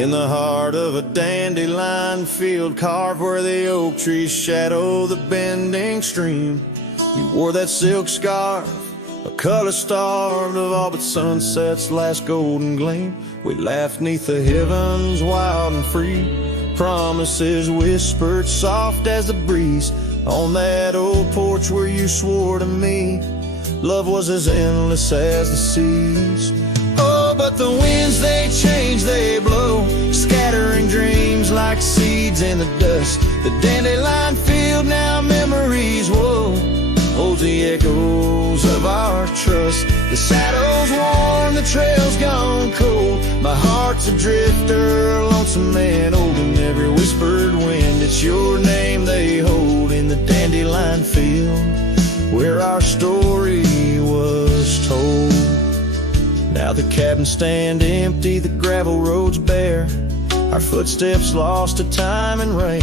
In the heart of a dandelion field, carved where the oak trees shadow the bending stream, you wore that silk scarf, a color starved of all but sunset's last golden gleam. We laughed neath the heavens wild and free, promises whispered soft as the breeze, on that old porch where you swore to me love was as endless as the seas. Oh, but the winds, they change, they blow, scattering dreams like seeds in the dust. The dandelion field, now memories, whoa, holds the echoes of our trust. The saddle's worn, the trail's gone cold, my heart's a drifter, lonesome and old, and every whispered wind, it's your name they hold in the dandelion field where our story was told. Now the cabins stand empty, the gravel roads bare, our footsteps lost to time and rain.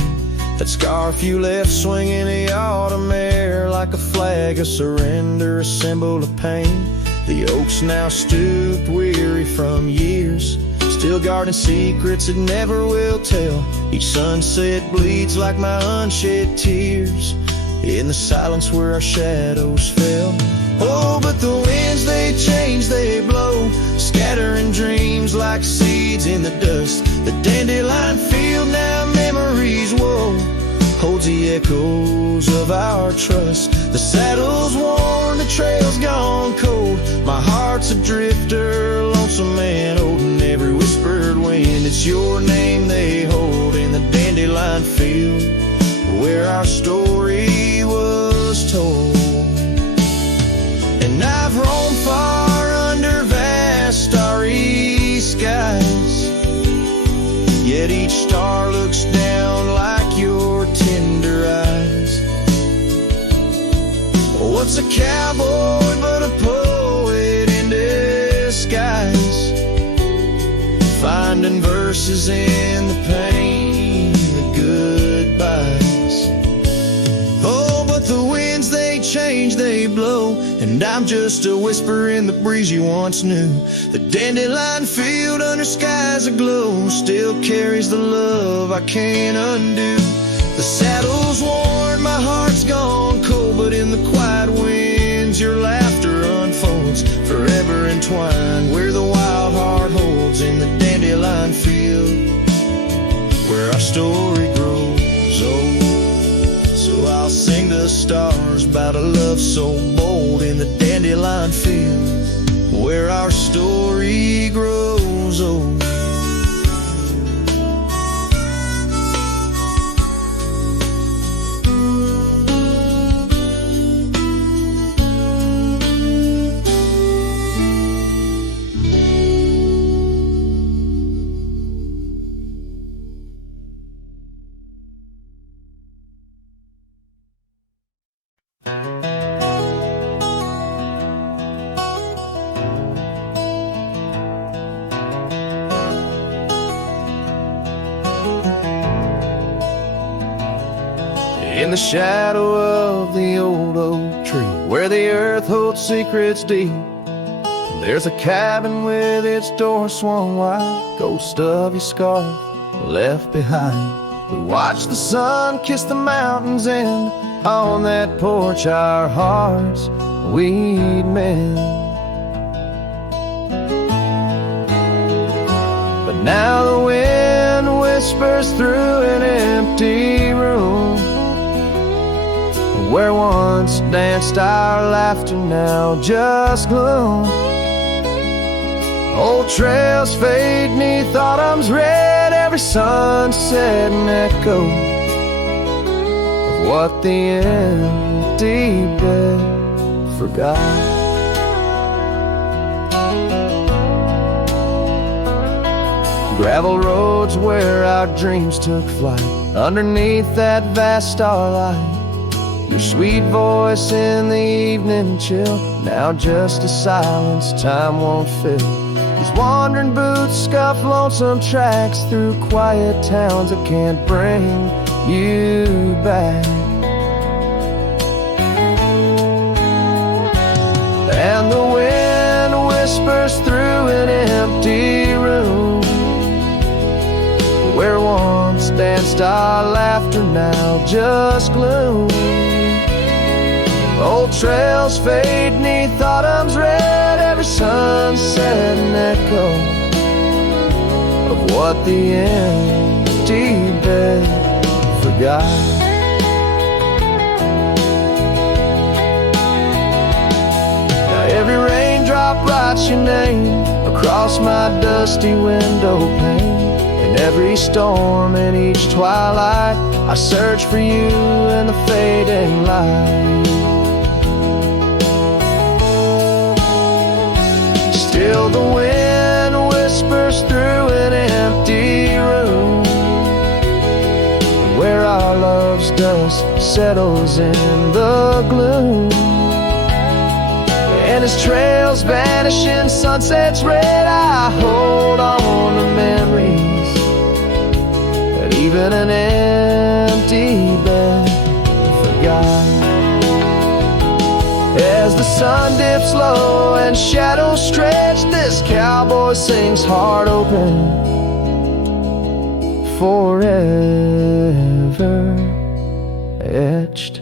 That scarf you left swinging in the autumn air, like a flag of surrender, a symbol of pain. The oaks now stooped, weary from years, still guarding secrets that never will tell. Each sunset bleeds like my unshed tears in the silence where our shadows fell. Oh, but the winds, they change, they blow, scattering dreams like seeds in the dust. The dandelion field, now memories, whoa, holds the echoes of our trust. The saddle's worn, the trail's gone cold, my heart's a drifter, lonesome and old, and every whispered wind, it's your name they hold in the dandelion field where our story was told. And I've roamed far under vast starry skies, yet each star looks down like your tender eyes. What's a cowboy but a poet in disguise, finding verses in the pain, the goodbyes. Oh, but the winds, they change, they blow, and I'm just a whisper in the breeze you once knew. The dandelion field under skies aglow still carries the love I can't undo. The saddle's worn, my heart's gone cold, but in the quiet winds your laughter unfolds, forever entwined where the wild heart holds in the dandelion field where our story grows old. So I'll sing the stars about a love so bold in the dandelion field where our story grows old. In the shadow of the old oak tree, where the earth holds secrets deep, there's a cabin with its door swung wide, ghost of your scarf left behind. We watch the sun kiss the mountains, and on that porch our hearts we'd mend. But now the wind whispers through an empty room, where once danced our laughter, now just gloom. Old trails fade neath autumn's red, every sunset an echo of what the empty bed forgot. Gravel roads where our dreams took flight, underneath that vast starlight, your sweet voice in the evening chill, now just a silence time won't fill. These wandering boots scuff lonesome tracks through quiet towns that can't bring you back. And the wind whispers through an empty room, against our laughter, now just gloom. Old trails fade neath autumn's red, every sunset an echo of what the empty bed forgot. Now every raindrop writes your name across my dusty window pane. In every storm, in each twilight, I search for you in the fading light. Still the wind whispers through an empty room, where our love's dust settles in the gloom. And as trails vanish in sunsets red, I hold on to memories that even an empty bed forgot. As the sun dips low and shadows stretch, this cowboy sings heart open, forever etched.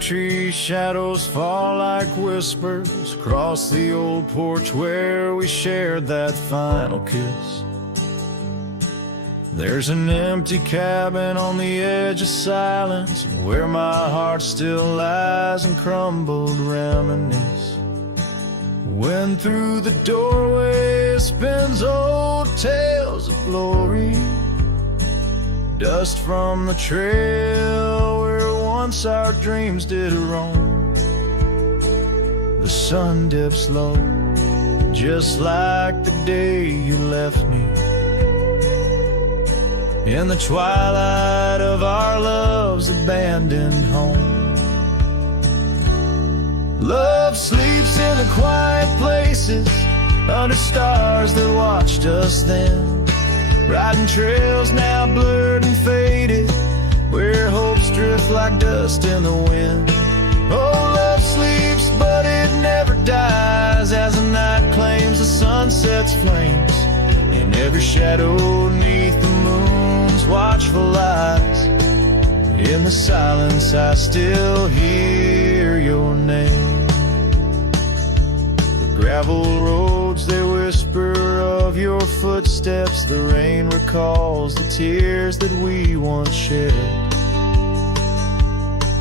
Tree shadows fall like whispers across the old porch where we shared that final kiss. There's an empty cabin on the edge of silence, where my heart still lies in crumbled reminisce. When through the doorway spins old tales of glory, dust from the trail where once our dreams did roam. The sun dips low, just like the day you left me, in the twilight of our love's abandoned home. Love sleeps in the quiet places, under stars that watched us then, riding trails now blurred and faded, where hopes drift like dust in the wind. Oh, love sleeps, but it never dies, as the night claims the sunset's flames, in every shadow neath the moon's watchful eyes. In the silence I still hear your name. The gravel roads, they whisper of your footsteps, the rain recalls the tears that we once shared.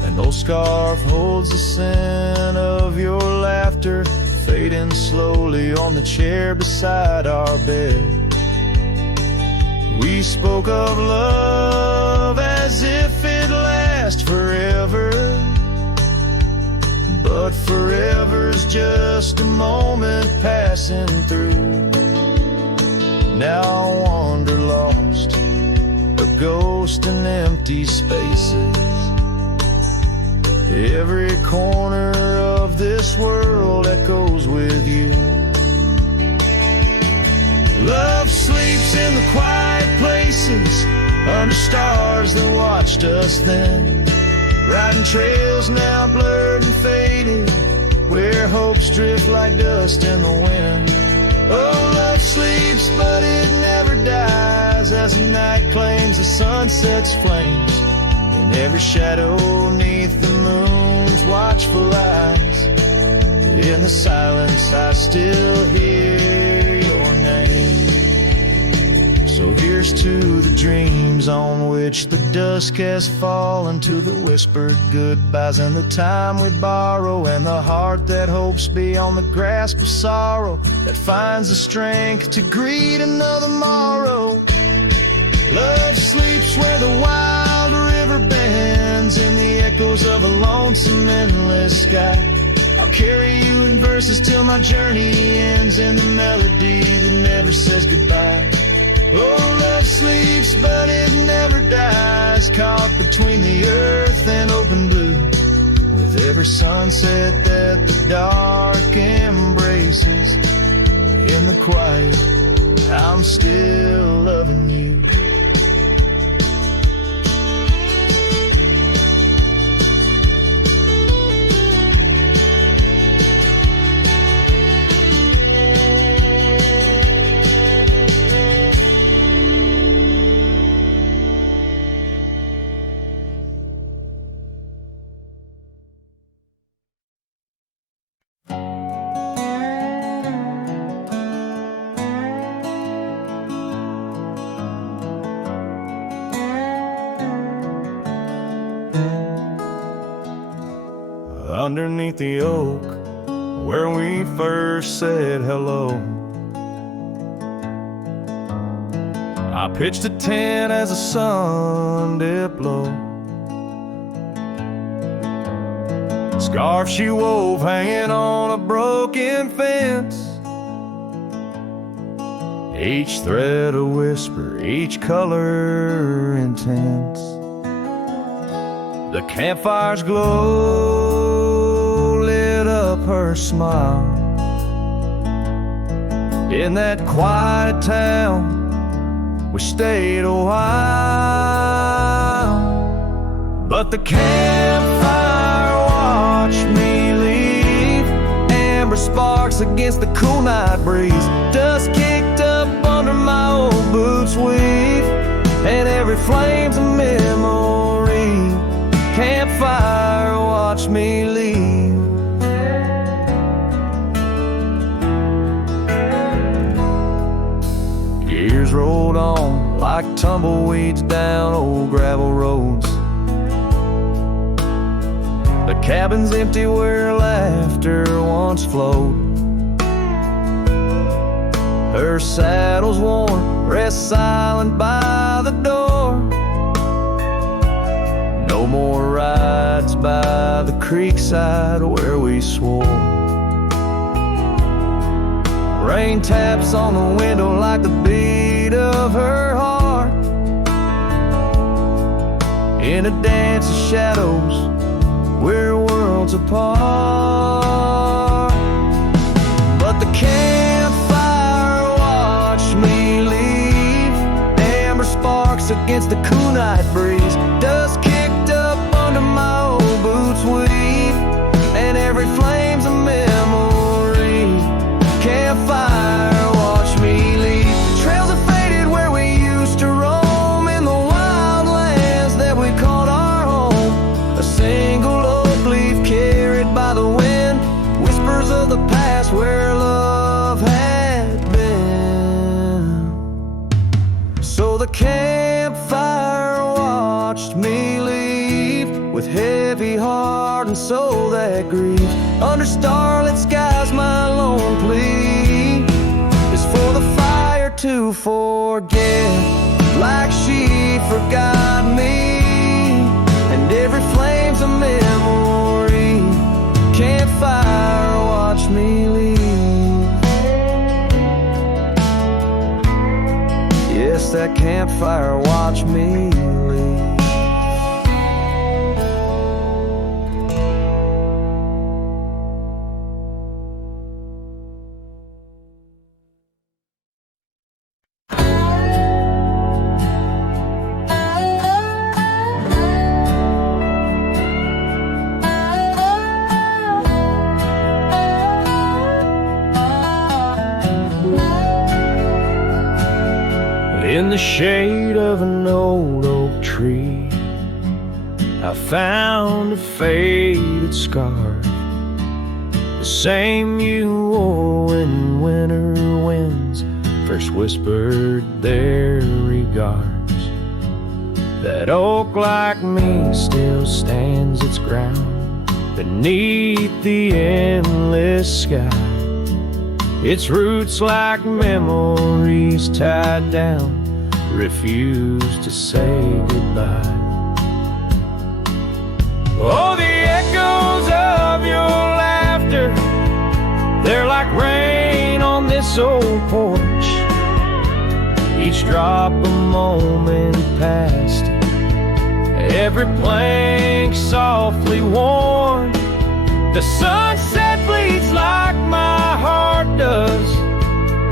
An old scarf holds the scent of your laughter, fading slowly on the chair beside our bed. We spoke of love as if it lasts forever, but forever's just a moment passing through. Now I wander lost, a ghost in empty spaces. Every corner of this world echoes with you. Love sleeps in the quiet places, under stars that watched us then, riding trails now blurred and faded, where hopes drift like dust in the wind. Oh, love sleeps, but it never dies, as the night claims the sunset's flames, in every shadow neath the moon's watchful eyes. In the silence I still hear your name. So here's to the dreams on which the dusk has fallen, to the whispered goodbyes and the time we borrow, and the heart that hopes beyond the grasp of sorrow, that finds the strength to greet another morrow. Love sleeps where the wild river bends, in the echoes of a lonesome endless sky. I'll carry you in verses till my journey ends in the melody that never says goodbye. Oh, love sleeps, but it never dies, caught between the earth and open blue. With every sunset that the dark embraces, in the quiet, I'm still loving you. Underneath the oak where we first said hello, I pitched a tent as the sun dipped low. Scarf she wove hanging on a broken fence, each thread a whisper, each color intense. The campfire's glow lit up her smile. In that quiet town we stayed a while, but the campfire watched me leave. Amber sparks against the cool night breeze, dust kicked up under my old boots weave, and every flame's a memory. Campfire watched me leave. Years rolled on like tumbleweeds down old gravel roads. The cabin's empty where laughter once flowed. Her saddle's worn, rests silent by the door. No more rides by the creekside where we swore. Rain taps on the window like the beat of her heart, in a dance of shadows we're worlds apart. But the campfire watched me leave. Amber sparks against the cool night breeze, dust kicked up under my old boots weave, and every flame's a memory. Campfire watched me leave. Trails have faded where we used to roam, in the wild lands that we called our home. A single oak leaf carried by the wind, whispers of the past where love had been. So the campfire watched me leave, with heavy heart and soul that grieves. Under starlit skies my lone plea is for the fire to forget, like she forgot me, and every flame's a memory. Campfire watch me leave. Yes, that campfire watch me leave. In the shade of an old oak tree, I found a faded scarf, the same you wore when winter winds first whispered their regards. That oak like me still stands its ground beneath the endless sky, its roots like memories tied down, refuse to say goodbye. Oh, the echoes of your laughter, they're like rain on this old porch. Each drop a moment past, every plank softly worn. The sunset bleeds like my heart does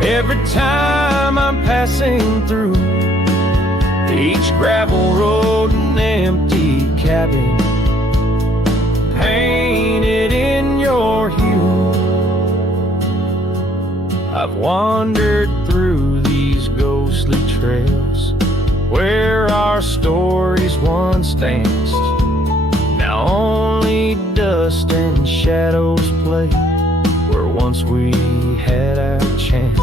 every time I'm passing through. Each gravel road and empty cabin painted in your hue. I've wandered through these ghostly trails where our stories once danced. Now only dust and shadows play where once we had our chance.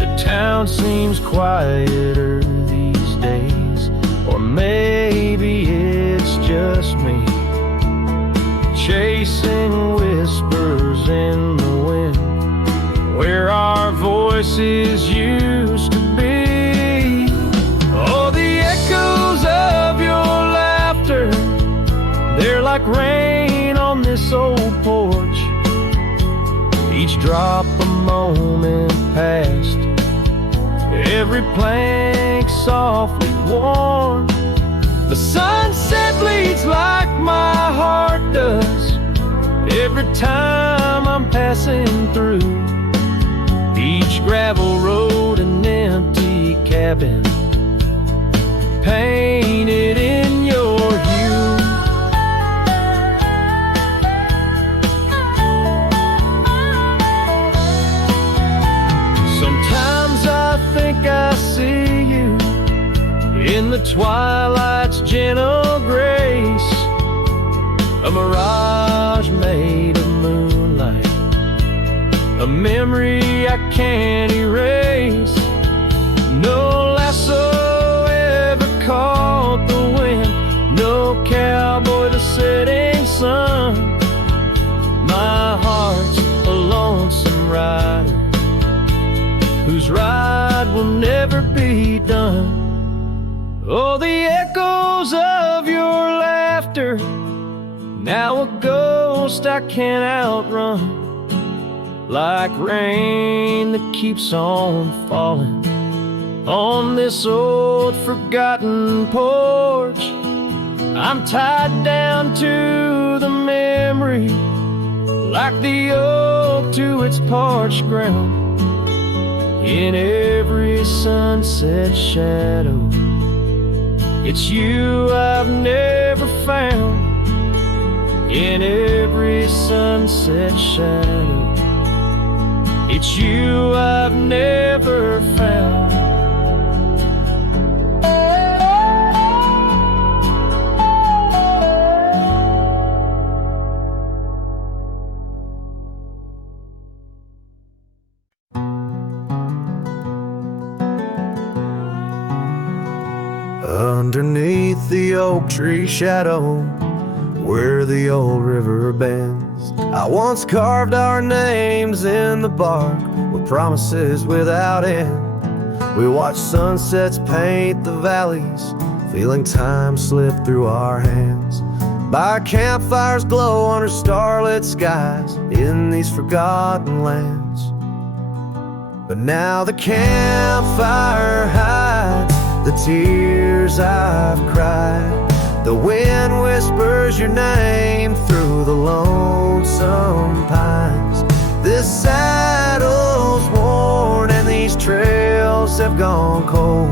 The town seems quieter these days, or maybe it's just me, chasing whispers in the wind where our voices used to be. Oh, the echoes of your laughter, they're like rain on this old porch. Each drop a moment past, every plank softly worn. The sunset bleeds like my heart does every time I'm passing through. Each gravel road and empty cabin painted in your hue. Sometimes I think I see you in the twilight's gentle grace, a mirage made of moonlight, a memory I can't erase. No lasso ever caught the wind, no cowboy the setting sun. My heart's a lonesome rider whose ride will never be done. Oh, the echoes of your laughter, now a ghost I can't outrun. Like rain that keeps on falling on this old forgotten porch. I'm tied down to the memory, like the oak to its parched ground. In every sunset shadow, it's you I've never found. In every sunset shadow, it's you I've never found. Underneath the oak tree shadow, where the old river bends, I once carved our names in the bark with promises without end. We watched sunsets paint the valleys, feeling time slip through our hands. By campfires glow under starlit skies in these forgotten lands. But now the campfire hides the tears I've cried. The wind whispers your name through the lonesome pines. This saddle's worn and these trails have gone cold.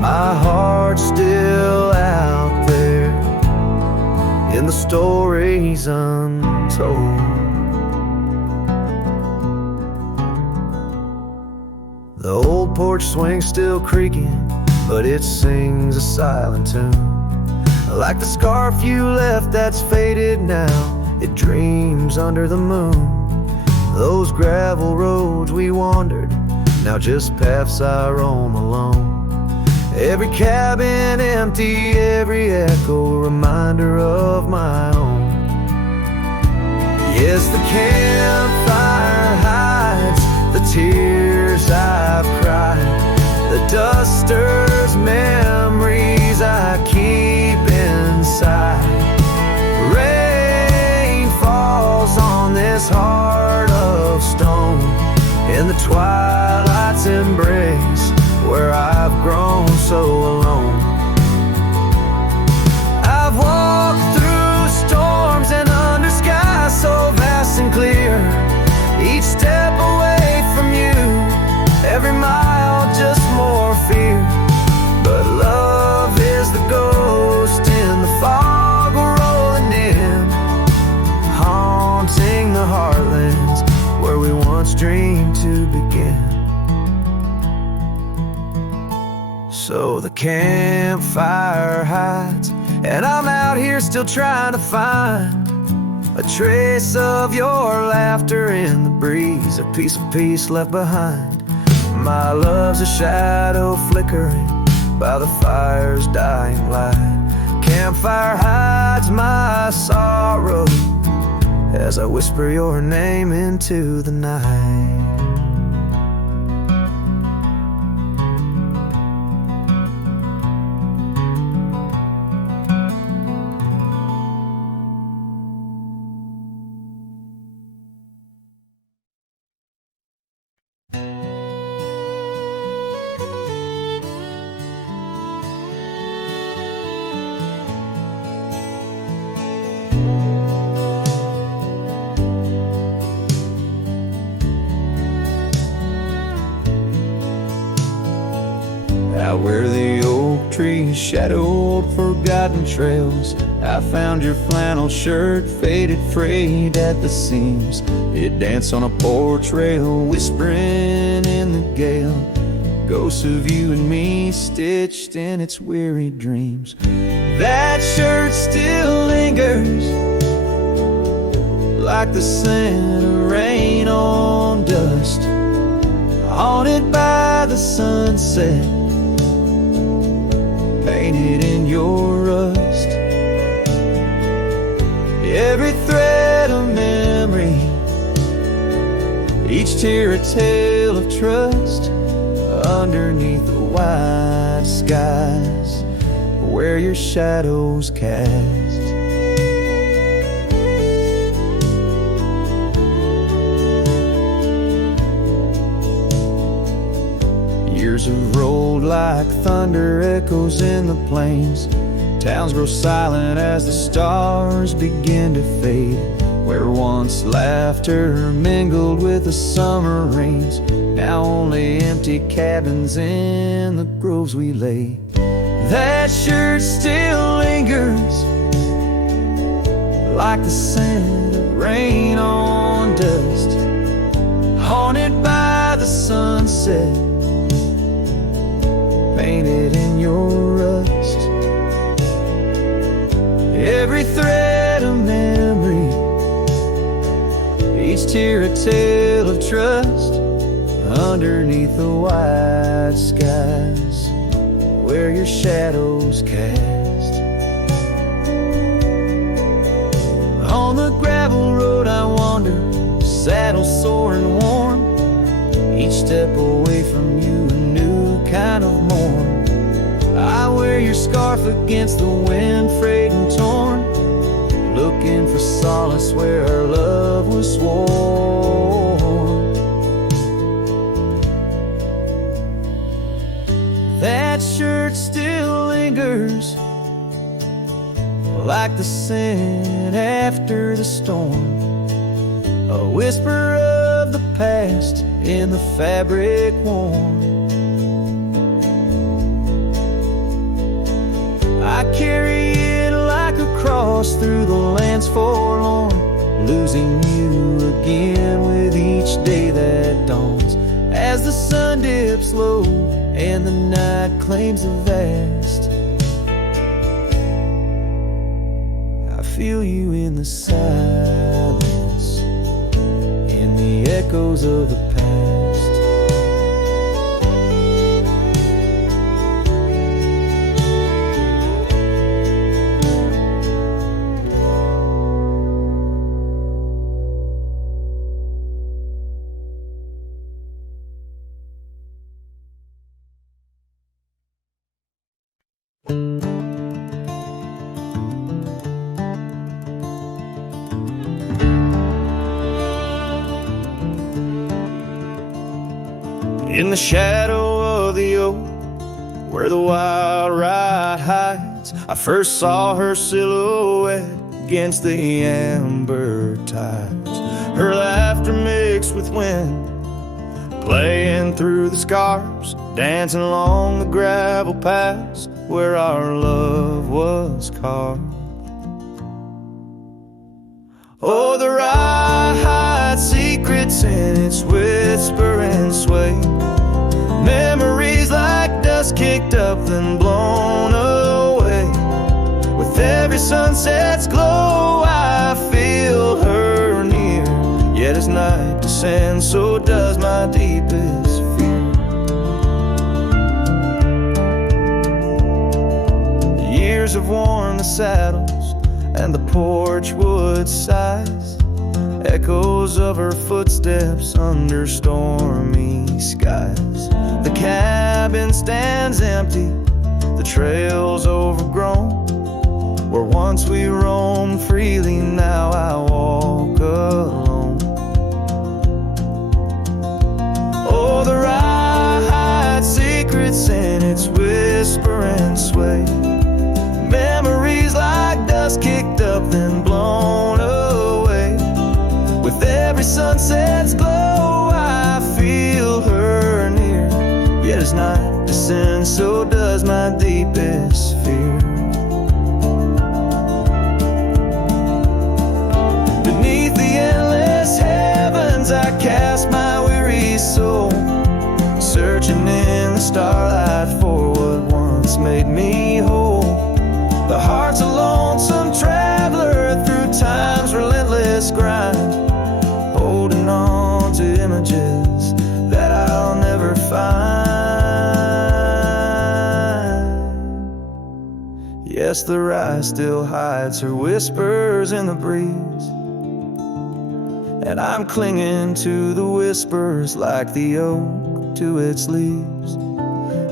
My heart's still out there in the stories untold. The old porch swing's still creaking, but it sings a silent tune. Like the scarf you left that's faded now, it dreams under the moon. Those gravel roads we wandered, now just paths I roam alone. Every cabin empty, every echo a reminder of my own. Yes, the campfire hides the tears I've cried, the duster's memories I keep inside. this heart of stone in the twilight's embrace, where I've grown so alone. I've walked through storms and under skies so vast and clear, each step away from you, every mile just more fear. But love is the ghost in the fog rolling in, haunting the heartlands where we once dreamed to begin. So the campfire hides, and I'm out here still trying to find a trace of your laughter in the breeze, a piece of peace left behind. My love's a shadow flickering by the fire's dying light. Campfire hides my sorrow as I whisper your name into the night. Out where the oak trees shadowed forgotten trails, I found your flannel shirt faded, frayed at the seams. It danced on a porch rail, whispering in the gale, ghosts of you and me stitched in its weary dreams. That shirt still lingers like the scent of rain on dust, haunted by the sunset, painted in your rust. Every thread a memory, each tear a tale of trust, underneath the wide skies where your shadows cast. Years have rolled like thunder echoes in the plains. Towns grow silent as the stars begin to fade, where once laughter mingled with the summer rains, now only empty cabins in the groves we lay. That shirt still lingers like the scent of rain on dust, haunted by the sunset, painted in your rust. Every thread a memory, each tear a tale of trust, underneath the wide skies where your shadows cast. On the gravel road I wander, saddle sore and worn, each step away from you a new kind of morn. I wear your scarf against the wind, frayed and torn, looking for solace where our love was sworn. That shirt still lingers like the scent after the storm, a whisper of the past in the fabric worn. I carry it like a cross through the lands forlorn, losing you again with each day that dawns, as the sun dips low and the night claims the vast. I feel you in the silence, in the echoes of the past. In the shadow of the oak, where the wild ride hides, I first saw her silhouette against the amber tides. Her laughter mixed with wind, playing through the scars, dancing along the gravel paths where our love was carved. Oh, the ride hides secrets in its whisper and sway, memories like dust kicked up then blown away. With every sunset's glow I feel her near, yet as night descends so does my deepest fear. The years have worn the saddles and the porch wood sighs, echoes of her footsteps under stormy skies. The cabin stands empty, the trail's overgrown. Where once we roamed freely, now I walk alone. Oh, the ride hides secrets in its whisper and sway, memories like dust kicked up then blown away. With every sunset's glow I feel her near, yet as night descends so does my deepest fear. Beneath the endless heavens I cast my weary soul, searching in the starlight for what once made me whole. The heart's a lonesome traveler through time's relentless grind, holding on to images that I'll never find. Yes, the rye still hides her whispers in the breeze, and I'm clinging to the whispers like the oak to its leaves.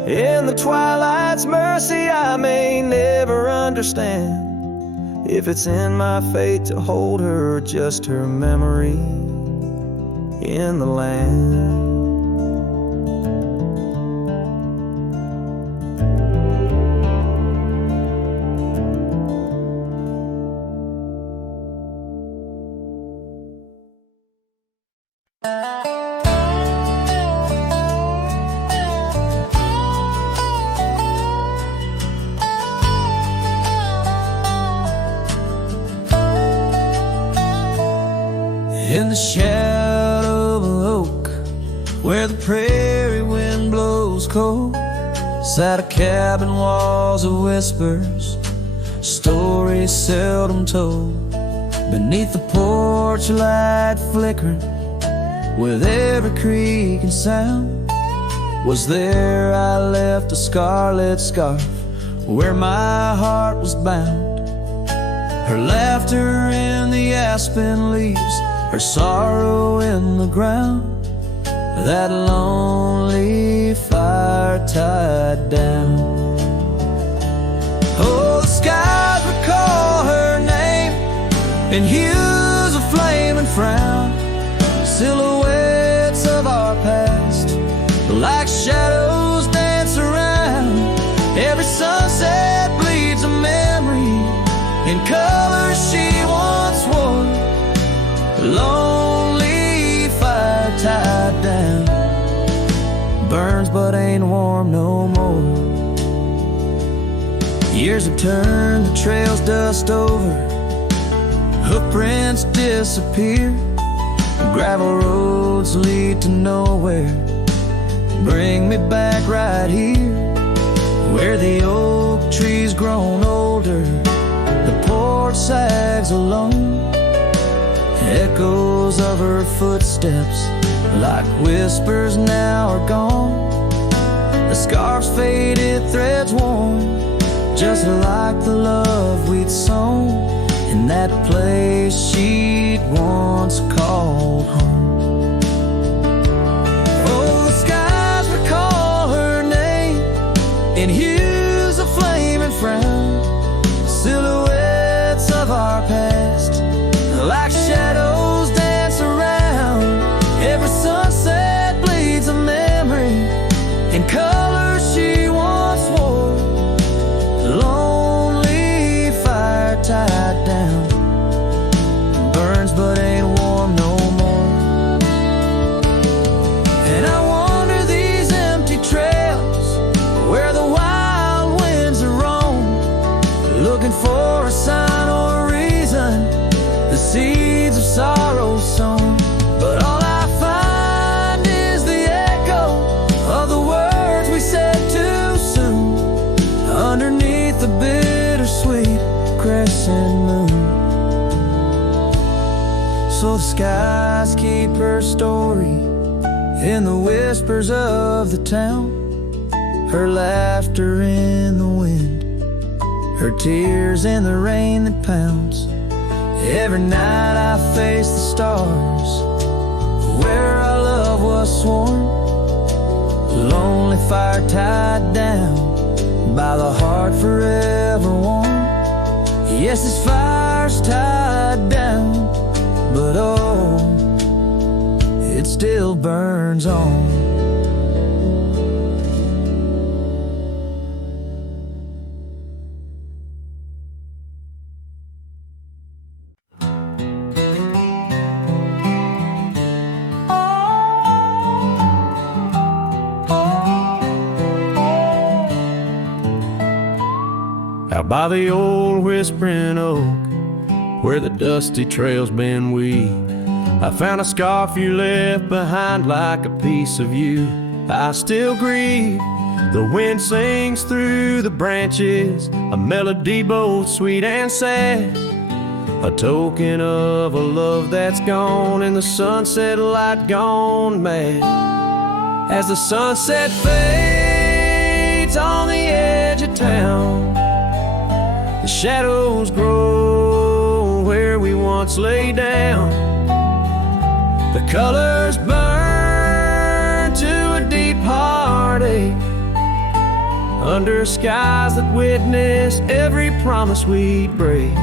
In the twilight's mercy I may never understand if it's in my fate to hold her or just her memory in the land. In the shadow of an oak, where the prairie wind blows cold, sat a cabin, walls of whispers, stories seldom told. Beneath the porch light flickering, with every creak and sound, was there I left a scarlet scarf where my heart was bound. Her laughter in the aspen leaves, her sorrow in the ground, that lonely fire tied down. Oh, the skies recall her name in hues of flame and frown, silhouettes of our past like shadows dance around. Every sunset bleeds a memory in colors she once wore, lonely fire tied down, burns but ain't warm no more. Years have turned the trails dust over, hoofprints disappear, gravel roads lead to nowhere. Bring me back right here, where the oak tree's grown older, the porch sags alone, echoes of her footsteps like whispers now are gone. The scarf's faded, threads worn, just like the love we'd sown in that place she'd once called home. Oh, the skies recall her name in hues of flame and frown, silhouettes of our past like shadows dance around. Every sunset bleeds a memory the skies keep her story in the whispers of the town. Her laughter in the wind, her tears in the rain that pounds. Every night I face the stars where our love was sworn. Lonely fire tied down by the heart forever warm. Yes, this fire's tied down, but oh, it still burns on. Out by the old whispering oak, where the dusty trails been weaved, I found a scarf you left behind like a piece of you. I still grieve. The wind sings through the branches, a melody both sweet and sad, a token of a love that's gone and the sunset light gone mad. As the sunset fades on the edge of town, the shadows grow where we once lay down. The colors burn to a deep heartache under skies that witness every promise we'd break.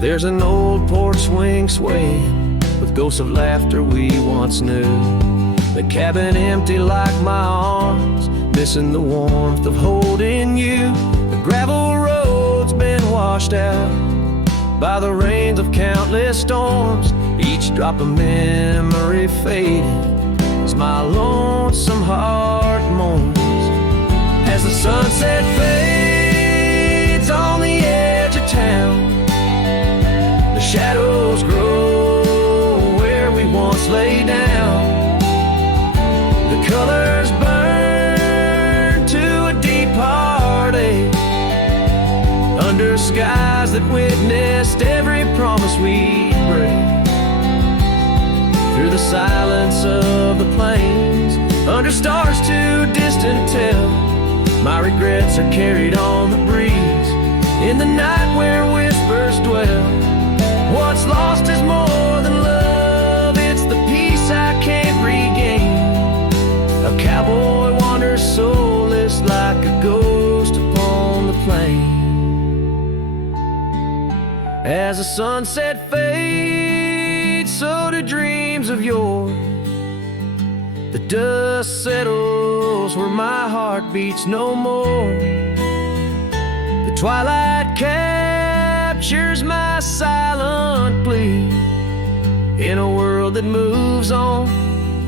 There's an old porch swing swaying with ghosts of laughter we once knew. The cabin empty like my arms, missing the warmth of holding you. The gravel road's been washed out by the rains of countless storms. Each drop of memory faded as my lonesome heart mourns. As the sunset fades on the edge of town, the shadows grow where we once lay down. The colors burn to a deep heartache under skies that witnessed every promise we break. Through the silence of the plains, under stars too distant to tell, my regrets are carried on the breeze in the night where whispers dwell. What's lost is more than love, it's the peace I can't regain. A cowboy wanders soulless like a ghost upon the plain. As the sunset fades, so do dreams of yore. The dust settles where my heart beats no more. The twilight captures my silent plea in a world that moves on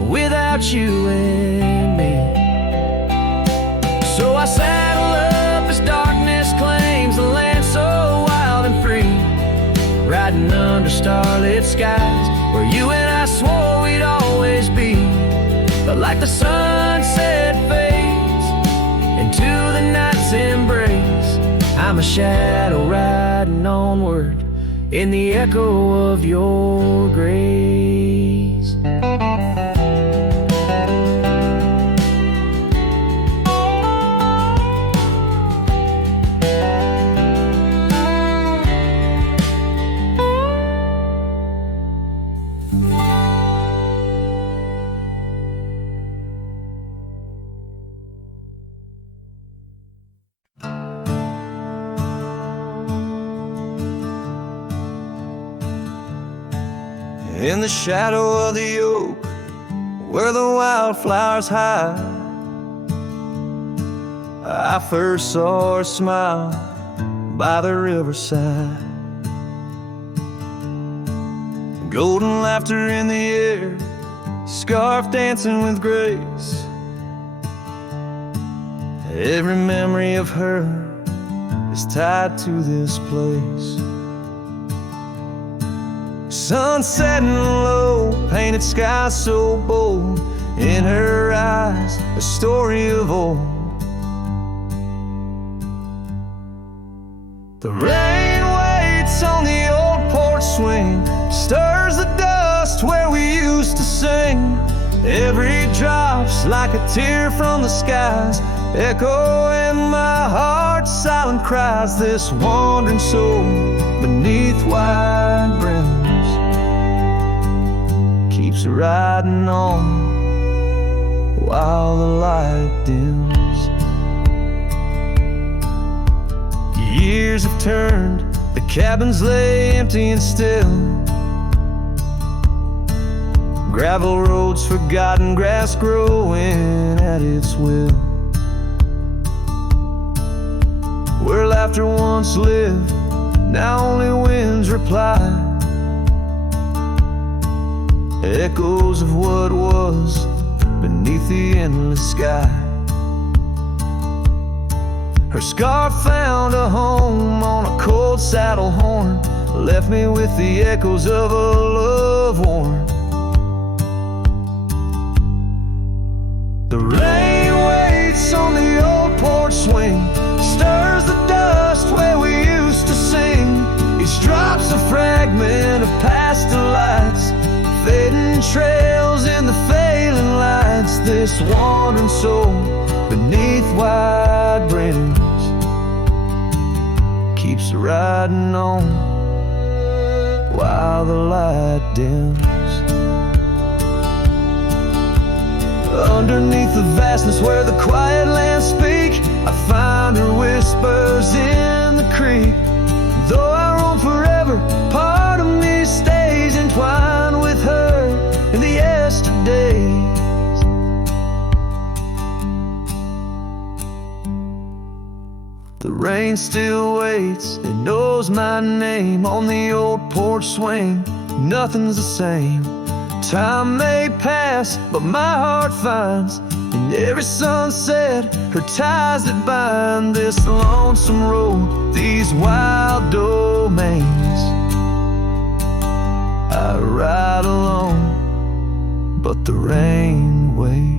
without you and me. So I saddle up as darkness claims the land so wild and free, riding under starlit skies where you and I swore we'd always be. But like the sunset fades into the night's embrace, I'm a shadow riding onward in the echo of your grace. In the shadow of the oak, where the wildflowers hide, I first saw her smile by the riverside. Golden laughter in the air, scarf dancing with grace. Every memory of her is tied to this place. Sun setting low, painted sky so bold, in her eyes a story of old. The rain waits on the old porch swing, stirs the dust where we used to sing. Every drop's like a tear from the skies, echo in my heart, silent cries. This wandering soul beneath wide brims keeps riding on while the light dims. Years have turned, the cabins lay empty and still. Gravel roads forgotten, grass growing at its will. Where laughter once lived, now only winds reply. Echoes of what was beneath the endless sky. Her scarf found a home on a cold saddle horn, left me with the echoes of a love worn. The rain waits on the old porch swing, stirs the dust where we used to sing. Each drop's a fragment of past delights, fading trails in the failing lights. This wandering soul beneath wide brims keeps riding on while the light dims. Underneath the vastness where the quiet lands speak, I find her whispers in the creek. Though I roam forever, part of me stays entwined with her in the yesterdays. The rain still waits, it knows my name on the old porch swing. Nothing's the same. Time may pass, but my heart finds in every sunset her ties that bind this lonesome road, these wild domains. I ride alone, but the rain waits.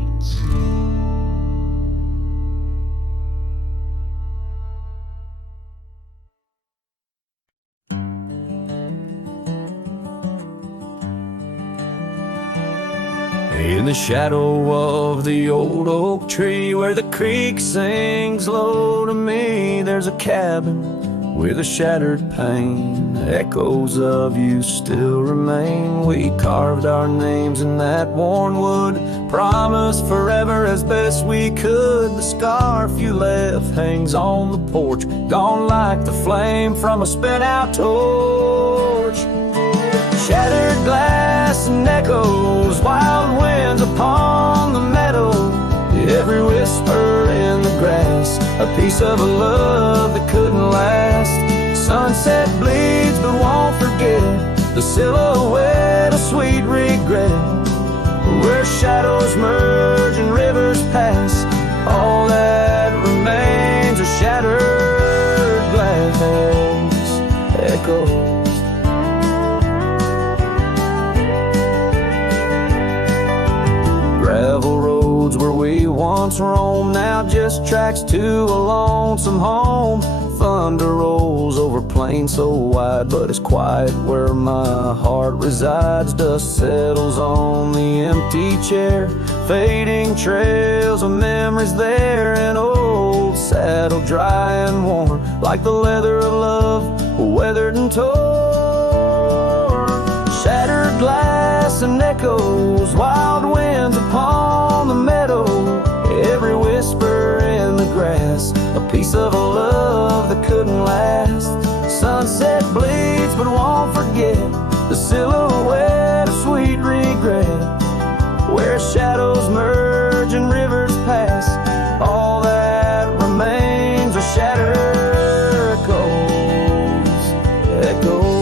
In the shadow of the old oak tree where the creek sings low to me, there's a cabin with a shattered pane. Echoes of you still remain. We carved our names in that worn wood, promised forever as best we could. The scarf you left hangs on the porch, gone like the flame from a spent-out torch. Shattered glass and echoes, wild winds upon the meadow. Every whisper in the grass, a piece of a love that couldn't last. Sunset bleeds but won't forget, the silhouette of sweet regret. Where shadows merge and rivers pass, all that remains are shattered glass echoes. Gravel roads where we once roamed, now just tracks to a lonesome home. Thunder rolls over plains so wide, but it's quiet where my heart resides. Dust settles on the empty chair, fading trails of memories there. An old saddle dry and worn, like the leather of love, weathered and torn. Shattered glass and echoes, wild winds upon the meadow. Every whisper in the grass, a piece of a love that couldn't last. Sunset bleeds but won't forget, the silhouette of sweet regret. Where shadows merge and rivers pass, all that remains are shattered echoes.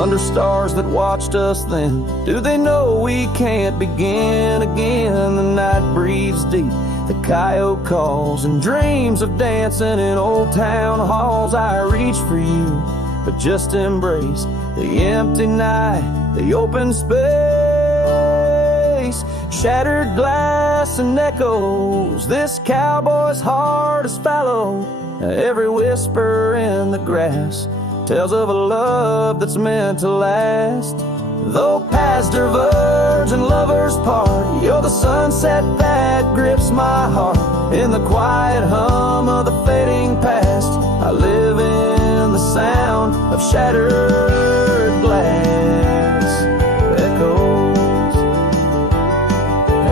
Under stars that watched us then, do they know we can't begin again? The night breathes deep, the coyote calls, and dreams of dancing in old town halls. I reach for you, but just embrace the empty night, the open space. Shattered glass and echoes, this cowboy's heart is fallow. Every whisper in the grass tells of a love that's meant to last. Though paths diverge and lovers part, you're the sunset that grips my heart. In the quiet hum of the fading past, I live in the sound of shattered glass echoes.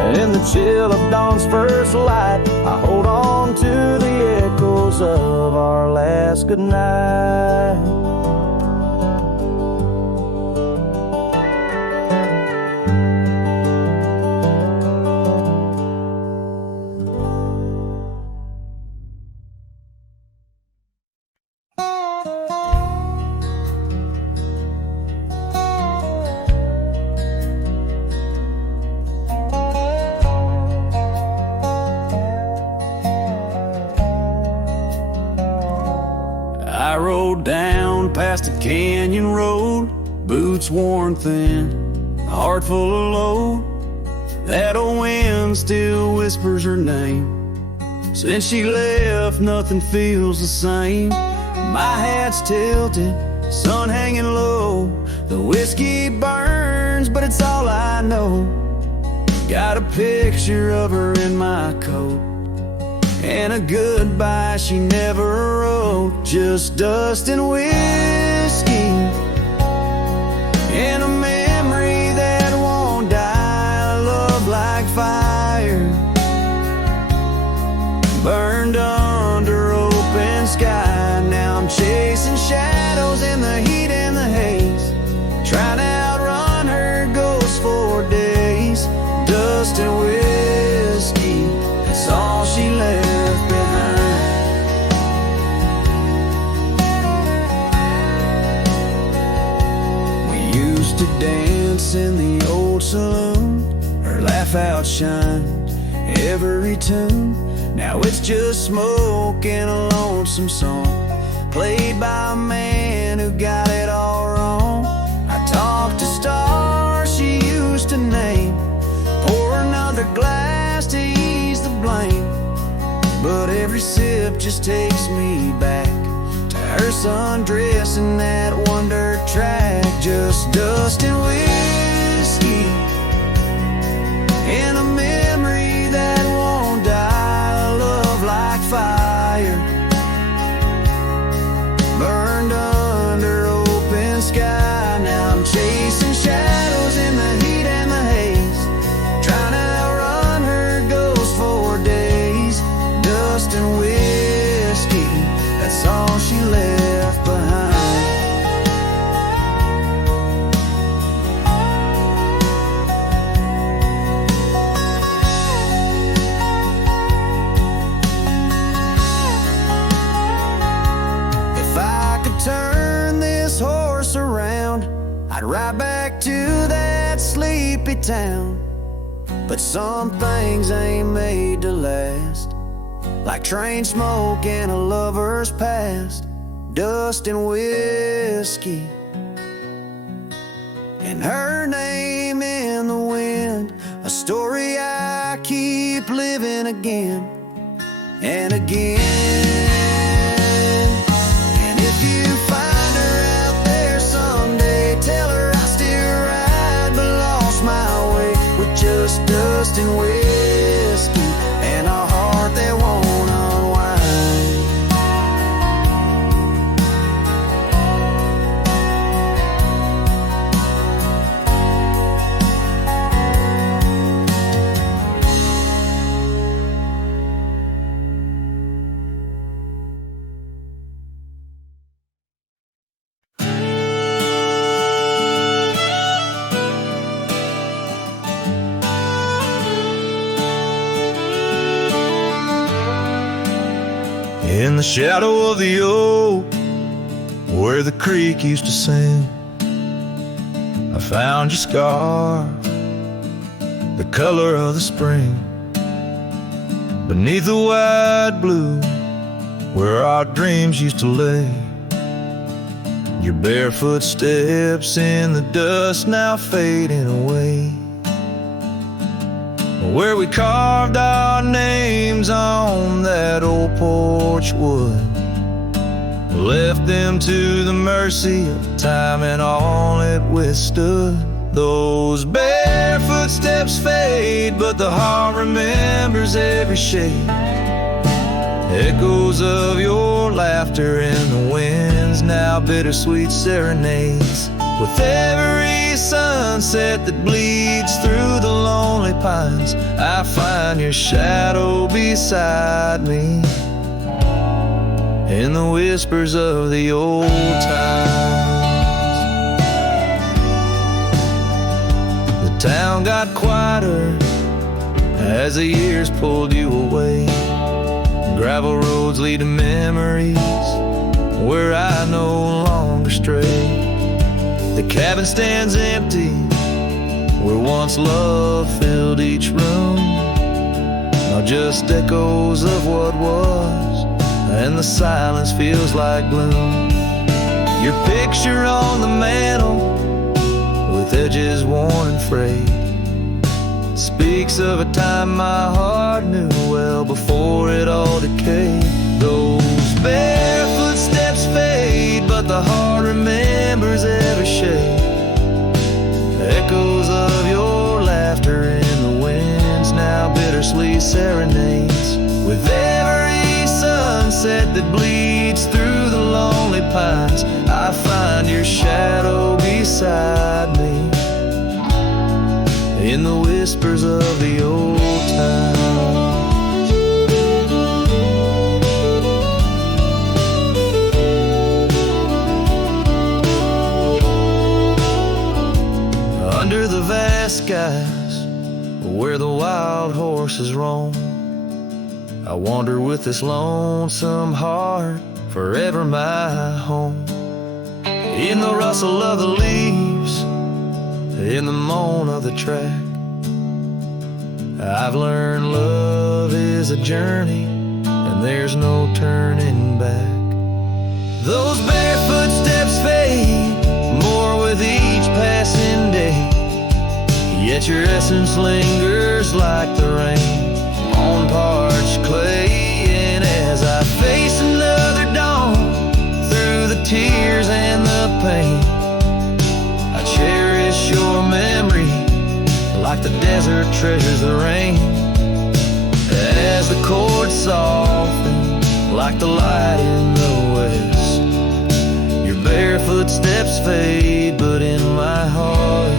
And in the chill of dawn's first light, I hold on to the echoes of our last goodnight. I rode down past a canyon road, boots worn thin, a heart full of load. That old wind still whispers her name. Since she left, nothing feels the same. My hat's tilted, sun hanging low. The whiskey burns, but it's all I know. Got a picture of her in my coat, and a goodbye she never wrote. Just dust and whiskey, and a memory that won't die. Love like fire, burned under open sky. Now I'm chasing shadows in the heat and the haze, trying to outrun her ghost for days. Dust and whiskey, that's all she left behind. We used to dance in the old saloon, her laugh outshined every tune. Now it's just smoke and a lonesome song, played by a man who got it all wrong. I talk to stars she used to name, pour another glass to ease the blame. But every sip just takes me back to her sundress and that one dirt track. Just dust and whiskey, and a memory that won't die. Love like fire, burned under open sky. Now I'm chasing shadows in the heat and the haze, trying to outrun her ghost for days. Dust and whiskey, that's all she left behind. If I could turn this horse around, I'd ride back to that sleepy town. But some things ain't made to last, like train smoke and a lover's past. Dust and whiskey, and her name in the wind, a story I keep living again and again. And if you find her out there someday, tell her I still ride but lost my way, with just dust and whiskey and a heart that won't unwind. In the shadow of the oak, where the creek used to sing, I found your scar, the color of the spring. Beneath the wide blue, where our dreams used to lay, your barefoot steps in the dust now fading away. Where we carved our names on that old porch wood, left them to the mercy of time and all it withstood. Those bare footsteps fade, but the heart remembers every shade. Echoes of your laughter in the winds, now bittersweet serenades. With every sunset that bleeds through the lonely pines, I find your shadow beside me in the whispers of the old times. The town got quieter as the years pulled you away. Gravel roads lead to memories where I no longer stray. The cabin stands empty where once love filled each room. Now just echoes of what was, and the silence feels like gloom. Your picture on the mantle with edges worn and frayed speaks of a time my heart knew well before it all decayed. Those bare footsteps fade, but the heart remembers every shade. Echoes of your laughter in the winds, now bittersweet serenades. With every sunset that bleeds through the lonely pines, I find your shadow beside me in the whispers of the old times. Under the vast skies where the wild horses roam, I wander with this lonesome heart, forever my home. In the rustle of the leaves, in the moan of the track, I've learned love is a journey and there's no turning back. Those bare footsteps fade more with each passing day, yet your essence lingers like the rain on parched clay. And as I face another dawn through the tears and the pain, I cherish your memory like the desert treasures the rain. As the chords soften like the light in the west, your bare footsteps fade, but in my heart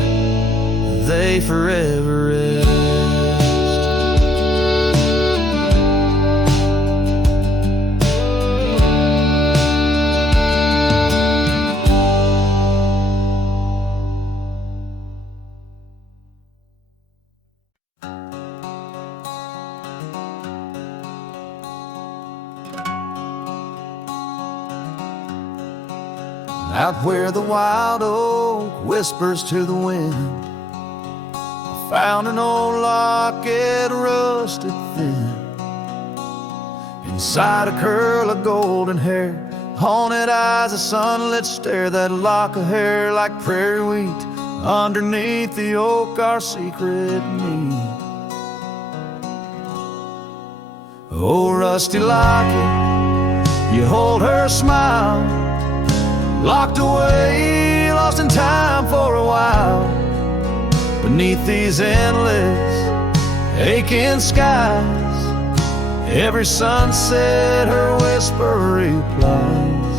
they forever rest. Out where the wild oak whispers to the wind, I found an old locket rusted thin. Inside a curl of golden hair, haunted eyes of sunlit stare. That lock of hair like prairie wheat, underneath the oak our secret need. Oh, rusty locket, you hold her smile, locked away, lost in time for a while. Beneath these endless, aching skies, every sunset her whisper replies.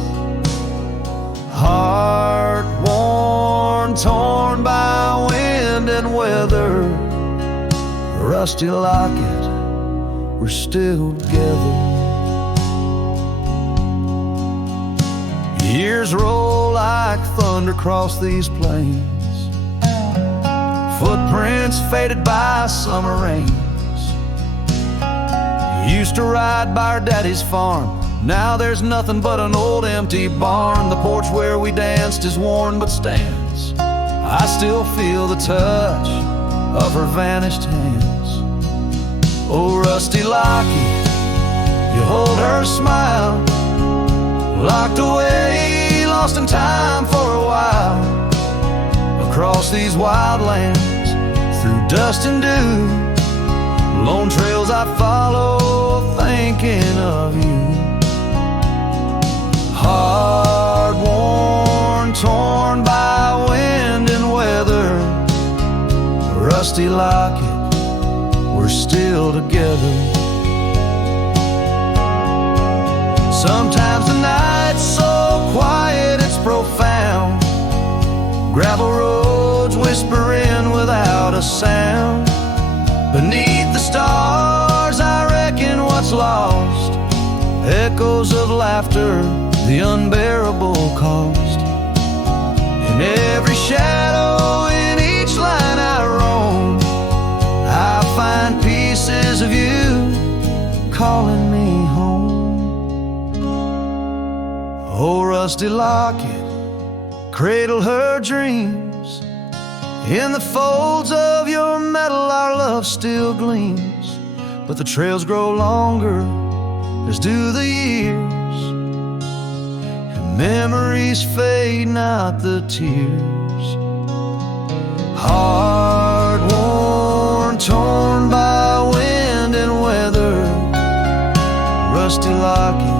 Heart worn, torn by wind and weather, rusty locket, we're still together. Years roll like thunder across these plains, footprints faded by summer rains. Used to ride by our daddy's farm, now there's nothing but an old empty barn. The porch where we danced is worn but stands. I still feel the touch of her vanished hands. Oh, rusty locket, you hold her smile, locked away, lost in time for a while. Across these wild lands, through dust and dew, lone trails I follow, thinking of you. Heart torn by wind and weather. Rusty locket, we're still together. Sometimes the night's so quiet it's profound. Gravel roads whispering without a sound. Beneath the stars I reckon what's lost, echoes of laughter, the unbearable cost. In every shadow, in each line I roam, I find pieces of you calling me home. Oh, rusty locket, cradle her dreams. In the folds of your metal our love still gleams. But the trails grow longer, as do the years, and memories fade, not the tears. Hard worn, torn by wind and weather. Rusty locket,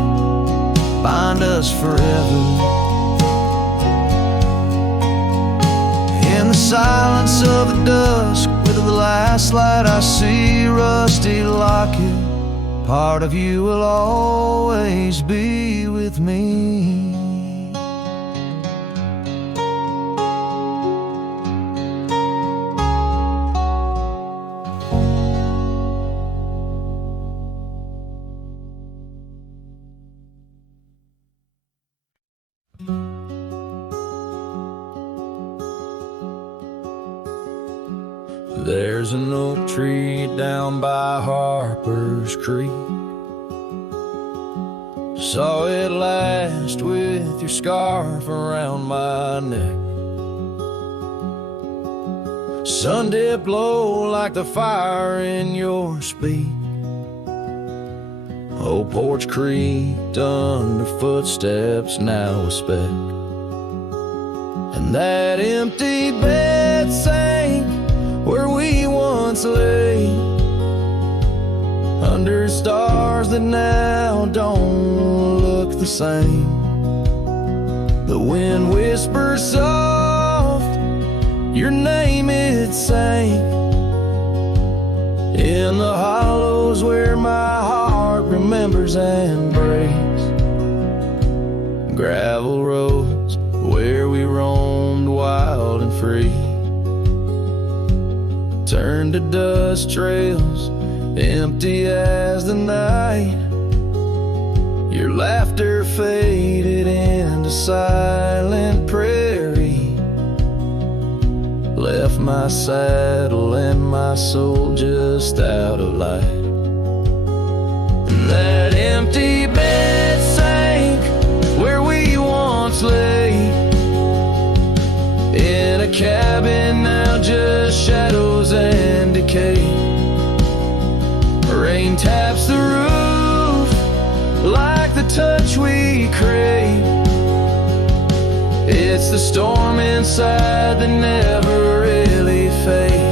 bind us forever. In the silence of the dusk, with the last light I see, rusty locket, part of you will always be with me. There's an oak tree down by Harper's Creek. Saw it last with your scarf around my neck. Sun did blow like the fire in your speak. Old porch creaked under footsteps, now a speck. And that empty bed sank where we once lay, under stars that now don't look the same. The wind whispers soft, your name it sang, in the hollows where my heart remembers and breaks. Gravel roads where we roamed wild and free turned to dust trails, empty as the night. Your laughter faded into silent prairie, left my saddle and my soul just out of light. And that empty bed sank where we once lay, in a cabin now just shadows and decay. Rain taps the roof like the touch we crave. It's the storm inside that never really fades.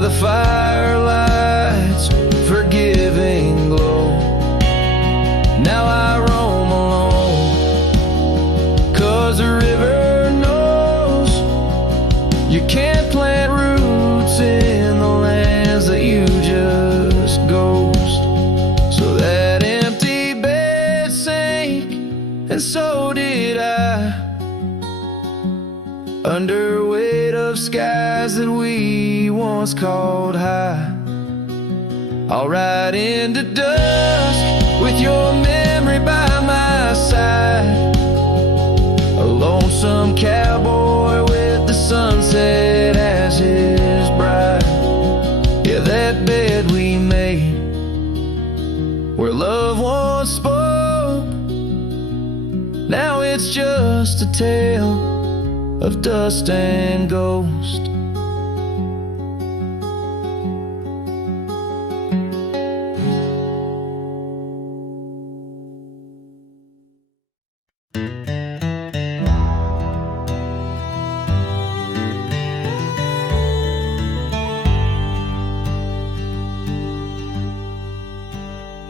The firelight's forgiving glow. Now I roam alone, 'cause the river knows you can't plant roots in the lands that you just ghost. So that empty bed sank, and so did I, under weight of skies that we once called high. I'll ride into dusk with your memory by my side, a lonesome cowboy with the sunset as his bride. Yeah, that bed we made where love once spoke, now it's just a tale of dust and ghost.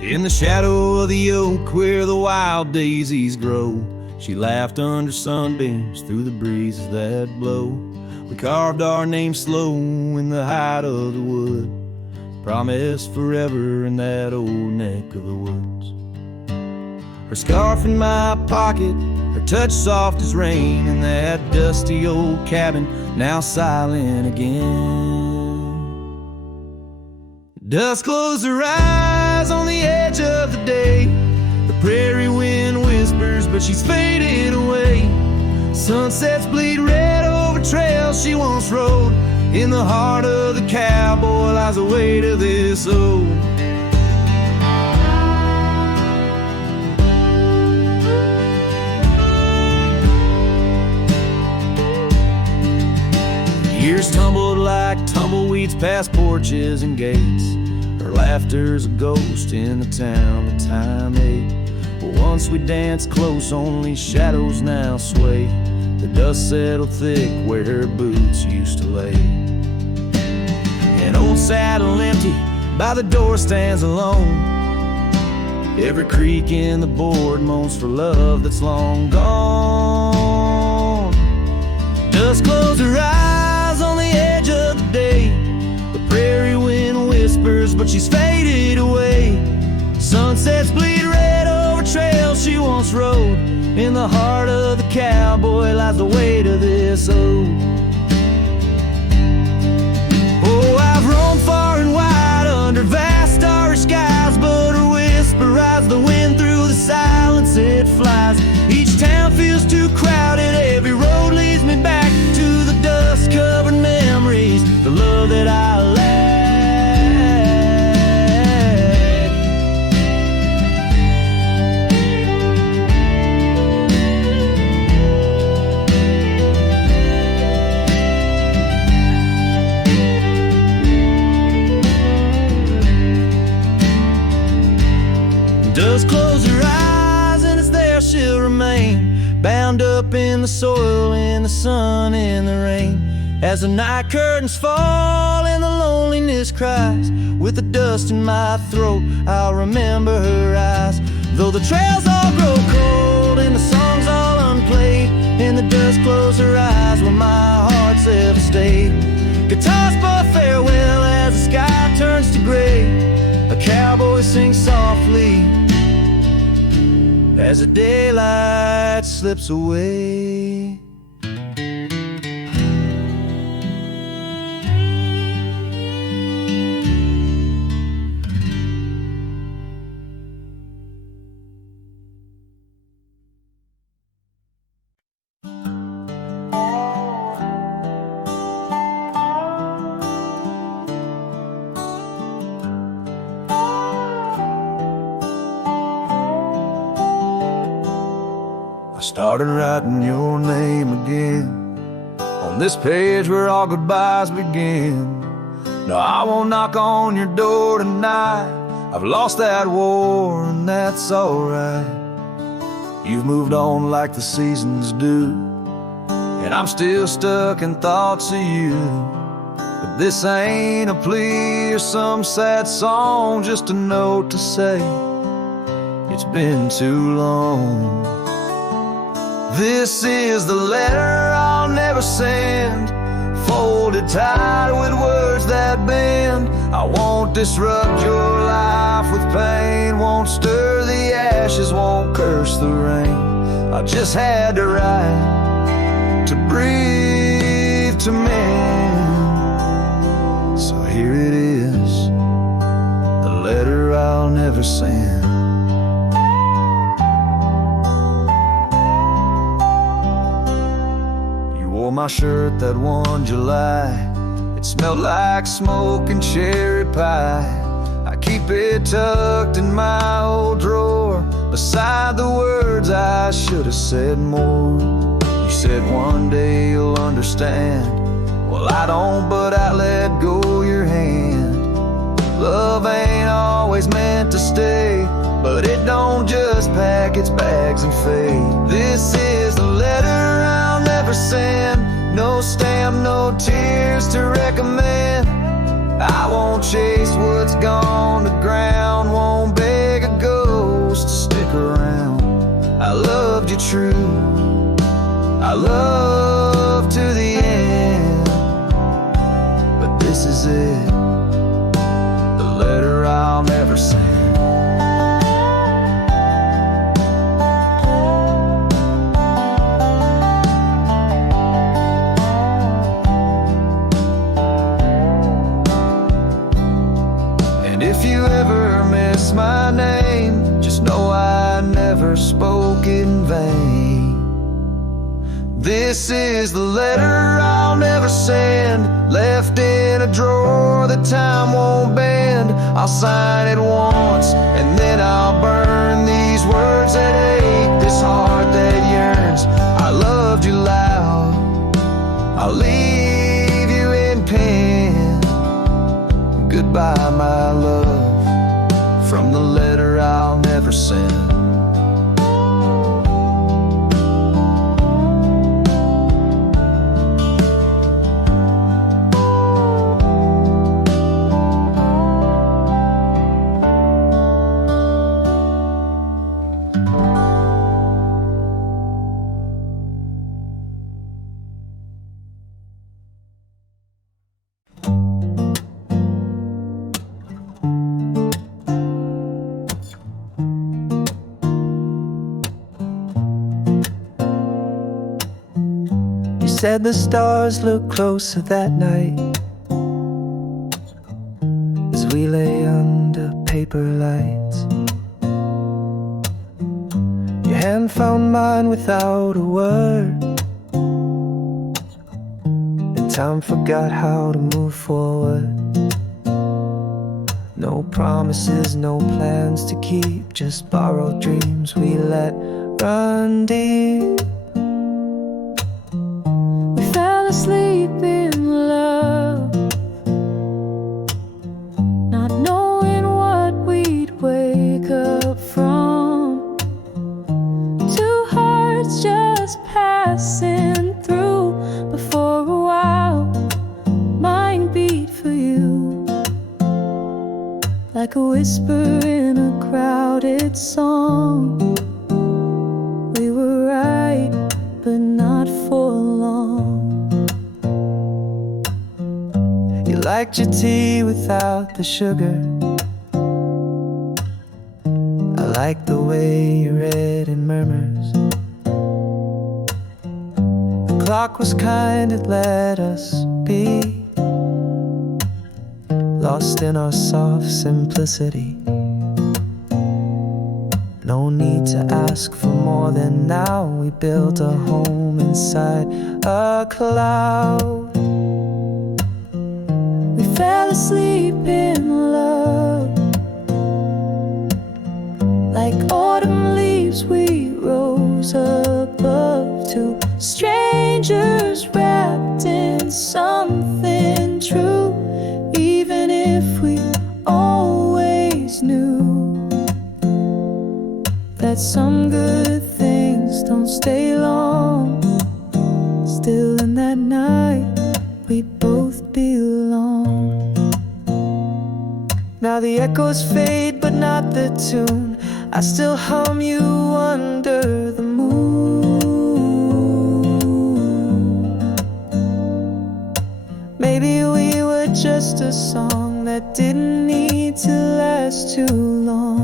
In the shadow of the oak where the wild daisies grow, she laughed under sunbeams through the breezes that blow. We carved our name slow in the height of the wood, promised forever in that old neck of the woods. Her scarf in my pocket, her touch soft as rain, in that dusty old cabin now silent again. Dusk closed her eyes on the edge of the day. The prairie wind whispers, but she's faded away. Sunsets bleed red over trails she once rode. In the heart of the cowboy lies the weight of this ode. Years tumbled like tumbleweeds past porches and gates. Her laughter's a ghost in the town that time ate. But once we danced close, only shadows now sway. The dust settled thick where her boots used to lay. An old saddle empty by the door stands alone. Every creak in the board moans for love that's long gone. Dust closed her eyes on the edge of the day. The prairie wind whispers, but she's faded away. Sunsets bleed red over trails she once rode. In the heart of the cowboy lies the weight of this ode. Oh, I've roamed far and wide under vast starry skies, but her whisper rides the wind through the silence it flies. Each town feels too crowded, every road leads me back to the dust-covered memories, the love that I lack. Dust close her eyes and it's there she'll remain, bound up in the soil, in the sun, in the rain. As the night curtains fall and the loneliness cries, with the dust in my throat I'll remember her eyes. Though the trails all grow cold and the songs all unplayed, and the dust close her eyes when my heart's ever stayed. Guitars for farewell as the sky turns to gray. A cowboy sings softly as the daylight slips away. Started writing your name again on this page where all goodbyes begin. No, I won't knock on your door tonight. I've lost that war and that's alright. You've moved on like the seasons do, and I'm still stuck in thoughts of you. But this ain't a plea or some sad song, just a note to say it's been too long. This is the letter I'll never send, folded tight with words that bend. I won't disrupt your life with pain, won't stir the ashes, won't curse the rain. I just had to write, to breathe, to mend. So here it is, the letter I'll never send. My shirt that one July, it smelled like smoke and cherry pie. I keep it tucked in my old drawer, beside the words I should have said more. You said one day you'll understand. Well, I don't, but I let go your hand. Love ain't always meant to stay, but it don't just pack its bags and fade. This is the letter I'll never send. No stamp, no tears to recommend. I won't chase what's gone to ground, won't beg true. I love to the end, but this is it, the letter I'll never send. If you ever miss my name, just know I never spoke in vain. This is the letter I'll never send, left in a drawer that time won't bend. I'll sign it once and then I'll burn these words that ache, this heart that yearns. I loved you loud, I'll leave you in pen. Goodbye, my love, from the letter I'll never send. Said the stars looked closer that night as we lay under paper lights. Your hand found mine without a word, and time forgot how to move forward. No promises, no plans to keep, just borrowed dreams we let run deep. Asleep in love, not knowing what we'd wake up from. Two hearts just passing through, but for a while mine beat for you, like a whisper in a crowded song. We were right, but not for long. You liked your tea without the sugar, I liked the way you read in murmurs. The clock was kind, it let us be lost in our soft simplicity. No need to ask for more than now. We built a home inside a cloud. We fell asleep in love, like autumn leaves we rose above. Two strangers wrapped in something true, even if we always knew that some good things don't stay long. Still in that night we both belong. Now the echoes fade but not the tune, I still hum you under the moon. Maybe we were just a song that didn't need to last too long.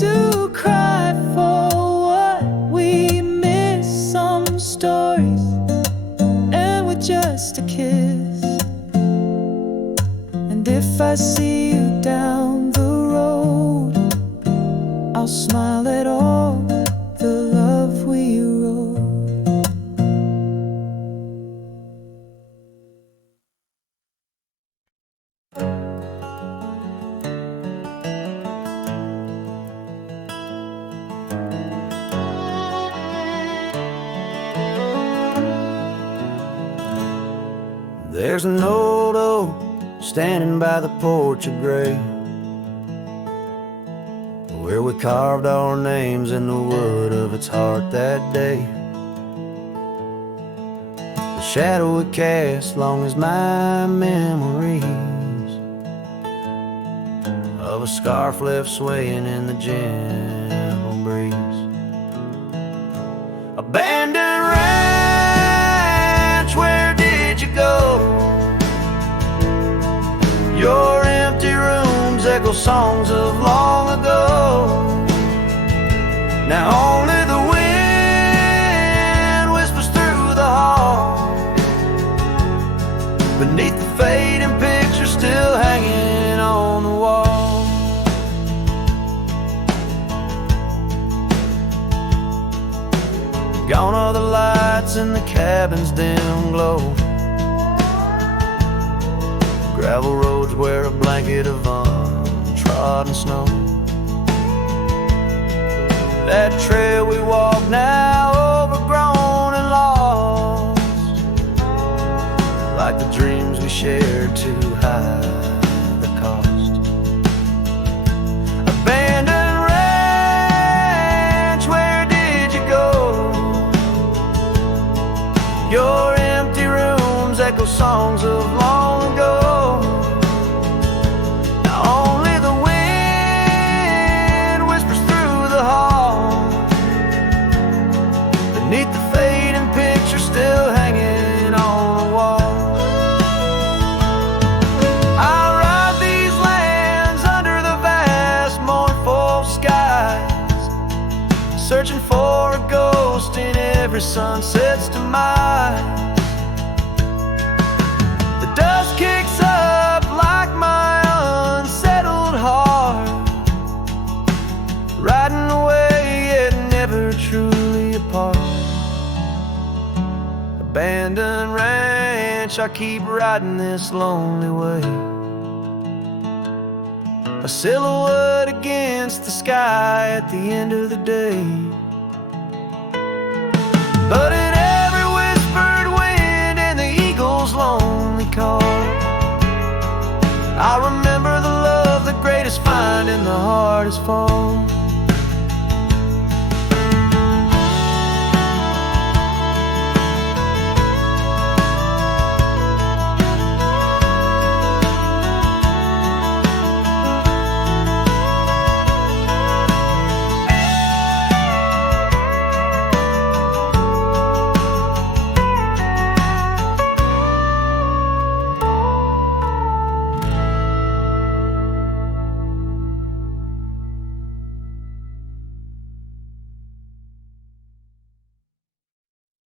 To cry for what we miss, some stories and with just a kiss. And if I see you down the road, I'll smile at all the love we wrote. There's an old oak standing by the porch of gray, where we carved our names in the wood of its heart that day. The shadow it cast long as my memories of a scarf left swaying in the gentle breeze. Abandoned ranch, where did you go? Your empty rooms echo songs of long ago. Now only the wind whispers through the hall, beneath the fading picture still hanging on the wall. Gone are the lights in the cabin's dim glow. Gravel roads wear a blanket of untrodden snow. That trail we walk now overgrown and lost, like the dreams we shared to hide the cost. Abandoned ranch, where did you go? Your empty rooms echo songs of long ago. Now only the wind whispers through the hall, beneath the fading picture still hanging on the wall. I ride these lands under the vast mournful skies, searching for a ghost in every sunset's demise. The dust kicks up like my unsettled heart, riding away yet never truly apart. Abandoned ranch, I keep riding this lonely way, a silhouette against the sky at the end of the day. But in every whispered wind and the eagle's lonely call, I remember the love the greatest find in the hardest fall.